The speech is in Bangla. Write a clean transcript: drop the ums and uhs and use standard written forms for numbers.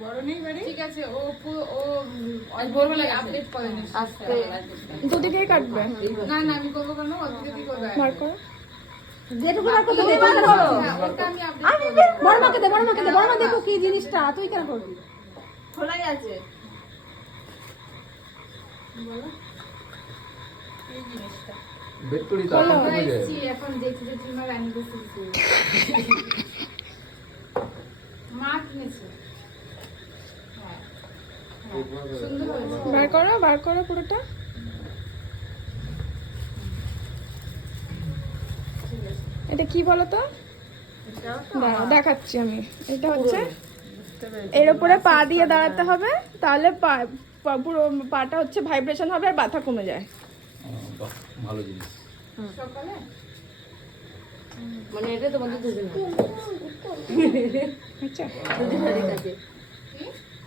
বড় নেই বাড়ি। ঠিক আছে, ও ভোরবেলা আপডেট করে নিস। দুদিকেই কাটবে। না না, আমি করবো কেন, অদিকে তুই করবে। বার করো। যেটুকু বার করতে দে। ওটা আমি আপডেট করবো। বড় মাকে দে, বড় মাকে দে, বড় মা দেখো কি জিনিসটা, তুই কেন করবি? খোলাই আছে। বলো এই জিনিসটা বেতকুড়ি তো চলো। আমরা এসেছি, এখন দেখছি যে তুই মা রান্না করছিস। মা কিনেছে। হ্যাঁ, সুন্দর হয়েছে। বার করো পুরোটা। এটা কি বলো তো? দাঁড়াও, দেখাচ্ছি আমি। এটা হচ্ছে এর উপরে পা দিয়ে দাঁড়াতে হবে, তাহলে পুরো পাটা হচ্ছে ভাইব্রেশন হবে আর ব্যথা কমে যায়। বাহ, ভালো জিনিস। সকালে মানে এটা তোমাদের দুজন আচ্ছা, দুজন কাছে কি?